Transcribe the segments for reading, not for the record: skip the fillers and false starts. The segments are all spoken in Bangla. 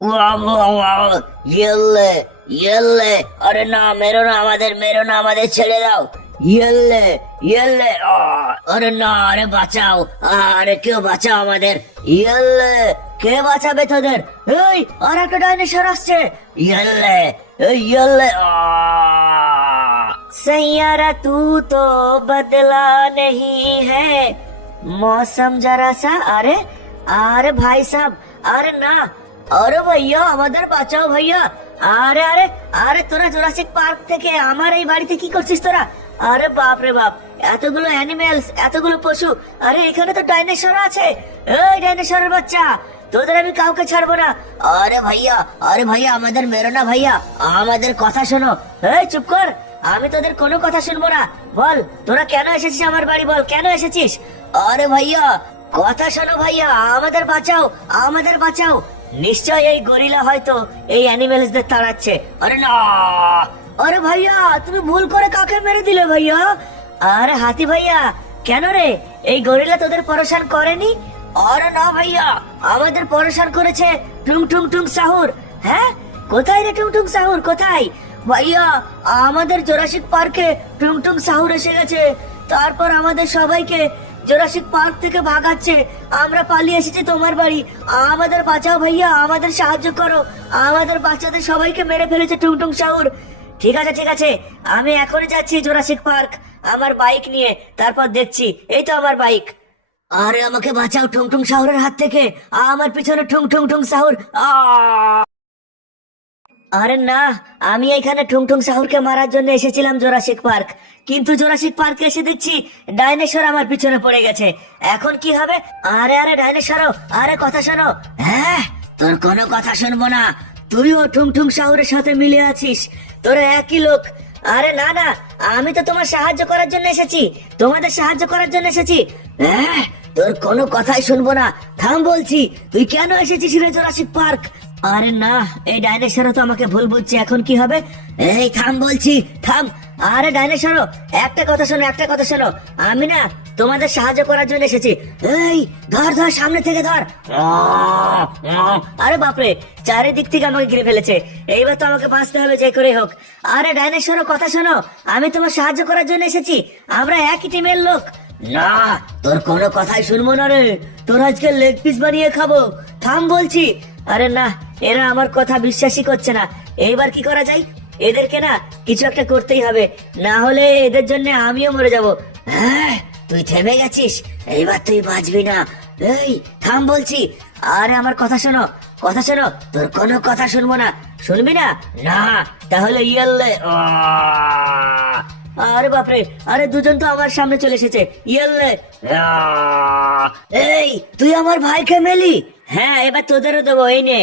वाह वाह वाह, येल्ले येल्ले, अरे ना मेरो ना আমাদের ছেড়ে দাও, येल्ले येल्ले, अरे ना, अरे বাঁচাও, अरे কেউ বাঁচাও আমাদের, येल्ले কে বাঁচাবে তোদের? এই আর একটা ডাইনোসর আসছে, येल्ले येल्ले। सैयारा तू तो बदला नहीं है, मौसम जरा सा। अरे अरे भाई साहब, अरे ना, अरे भैया আমাদের বাঁচাও ভাইয়া। আরে আরে আরে তোরা জুরাসিক পার্ক থেকে আমার এই বাড়িতে কি করছিস তোরা? আরে বাপ রে বাপ, এতগুলো অ্যানিমেলস, এতগুলো পশু, আরে এখানে তো ডাইনোসর আছে। এই ডাইনোসরের বাচ্চা, তোদের আমি কাউকে ছাড়বো না। আরে ভাইয়া, আরে ভাইয়া আমাদের মেরো না ভাইয়া, আমাদের কথা শোনো। এই চুপ কর, আমি তোদের কোনো কথা শুনবো না। বল তোরা কেন এসেছিস আমার বাড়ি, বল কেন এসেছিস? আরে ভাইয়া কথা শোনো ভাইয়া, আমাদের বাঁচাও, আমাদের বাঁচাও। নিশ্চয় এই গরিলা হয়তো এই অ্যানিমেলসদের তাড়াচ্ছে। আরে না, আরে ভাইয়া তুমি ভুল করে কাকে মেরে দিলে ভাইয়া? আরে হাতি ভাইয়া, কেন রে, এই গরিলা তোদের পরেশান করেনি? আরে না ভাইয়া, আমাদের পরেশান করেছে টুং টুং টুং সাহুর। হ্যাঁ, কোথায় রে টুং টুং সাহুর, কোথায়? ভাইয়া আমাদের জুরাসিক পার্কে টুং টুং সাহুর এসে গেছে, তারপর আমাদের সবাইকে জুরাসিক পার্ক থেকে ভাগাচ্ছে। আমরা পালিয়ে এসেছি তোমার বাড়ি, আমাদের বাঁচাও ভাইয়া, আমাদের সাহায্য করো, আমাদের বাচ্চাদের সবাইকে মেরে ফেলেছে টুং টুং সাহুর। ঠিক আছে ঠিক আছে, আমি এখনই যাচ্ছি জুরাসিক পার্ক আমার বাইক নিয়ে, তারপর দেখছি। এই তো আমার বাইক। আরে আমাকে বাঁচাও টুং টুং সাহুরের হাত থেকে, আমার পিছনে টুং টুং টুং সাহুর। আরে না, আমি এখানে টুং টুং সাহুরকে মারার জন্য এসেছিলাম জুরাসিক পার্ক, কিন্তু জুরাসিক পার্কে এসে দেখছি ডাইনোসর আমার পিছনে পড়ে গেছে। এখন কি হবে? আরে আরে ডাইনোসর, আরে কথা শোনো। হ্যাঁ, তোর কোনো কথা শুনবো না, তুইও টুং টুং সাহুরের সাথে মিলে আছিস, তোরা একই লোক। আরে না না, আমি তো তোমার সাহায্য করার জন্য এসেছি, তোমাদের সাহায্য করার জন্য এসেছি। হ্যাঁ, তোর কোনো কথাই শুনবো না, থাম বলছি। তুই কেন এসেছিস রে জুরাসিক পার্ক? আরে না, এই ডাইনোসরও তো আমাকে ভুল বুঝছে, এখন কি হবে? এই থাম বলছি, থাম। আরে ডাইনোসর, একটা কথা শোনো, একটা কথা শোনো, আমি না তোমাদের সাহায্য করার জন্য এসেছি। এই ধর ধর, সামনে থেকে ধর। আরে বাপরে, চারিদিক থেকে আমাকে ঘিরে ফেলেছে, এইবার তো আমাকে বাঁচতে হবে যে করে হোক। আরে ডাইনোসর কথা শোনো, আমি তোমার সাহায্য করার জন্য এসেছি, আমরা একই টিমের লোক। না, তোর কোনো কথাই শুনবো না রে, তোর আজকে লেগ পিস বানিয়ে খাবো, থাম বলছি। আরে না, এরা আমার কথা বিশ্বাসই করছে না, এইবার কি করা যায়? এদেরকে না কিছু একটা করতেই হবে, না হলে এদের জন্য আমিও মরে যাব। হ্যাঁ, তুই থেমে গেছিস, এইবার তুই বাঁচবি না। এই থাম বলছি। আরে আমার কথা শোনো, কথা শোনো, তোর কোনো কথা শুনবো না, শুনবি না? না, তাহলে ইয়েল্লে। আরে বাপরে, আরে দুজন তো আমার সামনে চলে এসেছে, ইয়েল্লে। এই তুই আমার ভাইকে মেলি? হ্যাঁ, এবার তোদেরও দেবো, এই নে।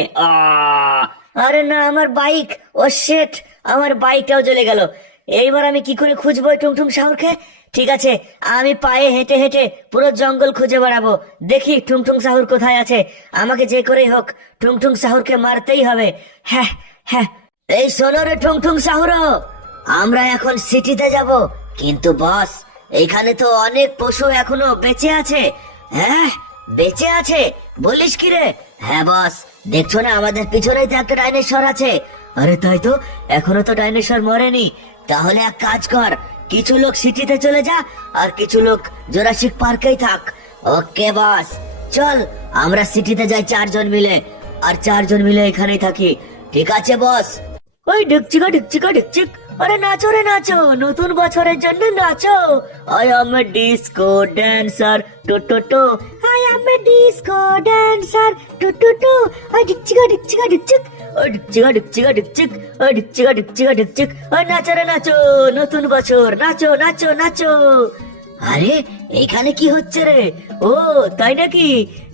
আরে না, আমার বাইক, ও শেট, আমার বাইকটাও চলে গেল। এইবার আমি কি করে খুঁজবো টুং টুং সাহুরকে? ঠিক আছে, আমি পায়ে হেঁটে হেঁটে পুরো জঙ্গল খুঁজে বেড়াবো, দেখি টুং টুং সাহুর কোথায় আছে। আমাকে যে করেই হোক টুং টুং সাহুরকে মারতেই হবে। হ্যাঁ হ্যাঁ, এই শোনো রে টুং টুং সাহুরো, আমরা এখন সিটিতে যাব, কিন্তু বস এখানে তো অনেক পশু এখনো বেঁচে আছে। হ্যাঁ বেঁচে আছে বলিস কি রে? হ্যাঁ বস, দেখছো না আমাদের পিছনেই তো একটা ডাইনোসর আছে। আরে তাই তো, এখনো তো ডাইনোসর মরেনি। তাহলে এক কাজ কর, কিছু লোক সিটিতে চলে যা, আর কিছু লোক জুরাসিক পার্কেই থাক। ওকে বস, চল আমরা সিটিতে যাই 4 জন মিলে, আর 4 জন মিলে এখানেই থাকি। ঠিক আছে বস। ওই ঢুকচিকা ঢুকচিকা ঢুকচিক, আরে নাচো রে নাচো, নতুন বছরের জন্য নাচো। I am a disco dancer, টু টু টু, I am a disco dancer, টু টু টু, আই ঢুকচিকা ঢুকচিকা ঢুকচিক, ওই ঢুকচিকা ঢুকচিকা ঢুকচিক, ওই ঢুকচিকা ঢুকচিকা ঢুকচিক। ওই নাচো রে নাচো, নতুন বছর, নাচো নাচো নাচো। আরে এইখানে কি হচ্ছে রে? ও তাই নাকি,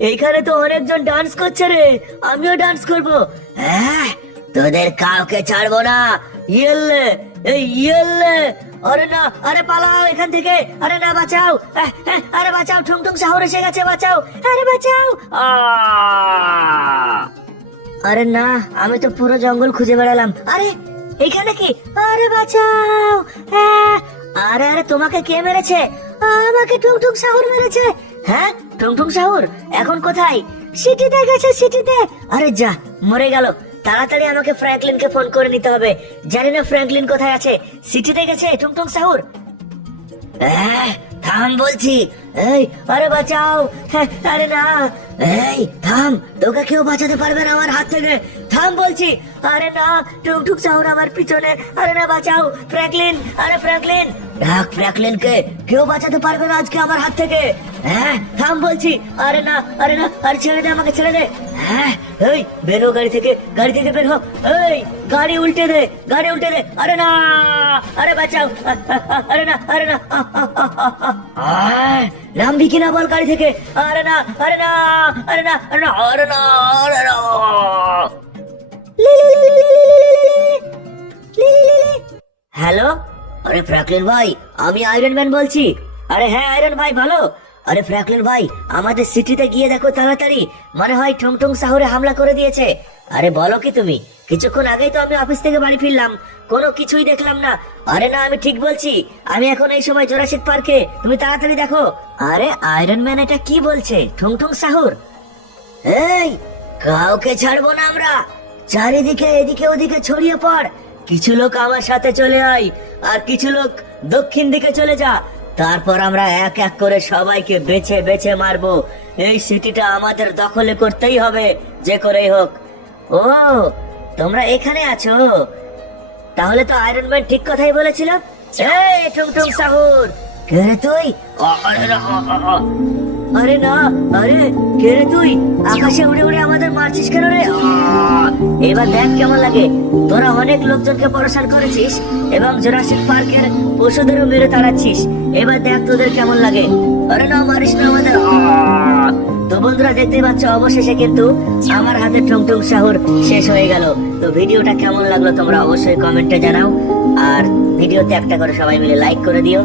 এইখানে তো অনেকজন ডান্স করছে রে, আমিও ডান্স করবো। হ্যাঁ, তোদের কাউকে ছাড়বো না, ইয়েল্লে এই ইয়েল্লে। আরে না, আরে পালাও এখান থেকে, আরে না বাঁচাও, আরে বাঁচাও, ঠুং ঠুং সাহুর এসে গেছে, বাঁচাও, আরে বাঁচাও। আরে না, আমি তো পুরো জঙ্গল খুঁজে বেড়ালাম, আরে এইখানে কি? আরে বাঁচাও। আরে আরে তোমাকে কে মেরেছে? আমাকে টুং টুং সাহুর মেরেছে। হ্যাঁ, টুং টুং সাহুর এখন কোথায়? সিটিতে গেছে, সিটিতে। আরে যা, মরে গেল। তাড়াতাড়ি আমাকে ফ্র্যাঙ্কলিনকে ফোন করে নিতে হবে। জানি না ফ্র্যাঙ্কলিন কোথায় আছে, সিটিতে গেছে টুংটুং সাহুর। থাম বলছি। এই আরে বাঁচাও। আরে না, এই থাম, তোকে কেউ বাঁচাতে পারবে না আমার হাত থেকে। থাম বলছি। আরে না, টুংটুং সাহুর আমার পিছনে। আরে না, বাঁচাও ফ্র্যাঙ্কলিন। আরে ফ্র্যাঙ্কলিন, ডাক ফ্র্যাঙ্কলিনকে, কেউ বাঁচাতে পারবে না আজকে আমার হাত থেকে। থাম বলছি। আরে না, আরে না, আরে ছেড়ে দে আমাকে, ছেড়ে দে। এই বের হো গাড়ি থেকে, গাড়ি থেকে বের হো। এই গাড়ি উল্টে দে, গাড়ি উল্টে দে। আরে না, আরে বাঁচাও। আরে না, আরে না, নামবি কিনা বল গাড়ি থেকে। আরে না, আরে না, আরে না, আরে না, আরে না, আরে না। হ্যালো, আরে ফ্র্যাঙ্কলিন ভাই, আমি আয়রন ম্যান বলছি। আরে হ্যাঁ আয়রন ভাই, ভালো। আরে ফ্র্যাঙ্কলিন ভাই, আমাদের সিটিতে গিয়ে দেখো তাড়াতাড়ি, মনে হয় টুংটুং সাহুরে হামলা করে দিয়েছে। আরে বলো কি তুমি? কিছুক্ষণ আগেই তো আমি অফিস থেকে বাড়ি ফিরলাম, কোনো কিছুই দেখলাম না। আরে না, আমি ঠিক বলছি, আমি এখন এই সময় জোরাসিক পার্কে, তুমি তাড়াতাড়ি দেখো। আরে আয়রন ম্যান এটা কি বলছে? টুংটুং সাহুর? এই কাউকে ছাড়বো না আমরা, চারিদিকে এদিকে ওদিকে ছড়িয়ে পড়। কিছু লোক আমার সাথে চলে আয়, আর কিছু লোক দক্ষিণ দিকে চলে যা। তারপর আমরা এক এক করে সবাইকে বেছে বেছে মারবো। এই সিটিটা আমাদের দখলে করতেই হবে, যে করেই হোক। ও, তোমরা এখানে আছো? তাহলে তো আয়রন ম্যান ঠিক কথাই বলেছিল। এই টুংটুং সাহুর, কে রে তুই? আরে না, আরে কে রে তুই? আকাশে উড়ে উড়ে আমাদের মারছিস কেন রে? এবার দেখ কেমন লাগে। তোরা অনেক লোকজনকে পরেশান করেছিস এবং জুরাসিক পার্কের পশুদেরও মেরে তাড়াচ্ছিস। এবার দেখ তোদের কেমন লাগে। আরে না, মারিস না আমাদের। তো বন্ধুরা দেখতেই পাচ্ছ, অবশেষে কিন্তু আমার হাতে টুংটুং সাহুর শেষ হয়ে গেল। তো ভিডিওটা কেমন লাগলো তোমরা অবশ্যই কমেন্টে জানাও, আর ভিডিওতে একটা করে সবাই মিলে লাইক করে দিও।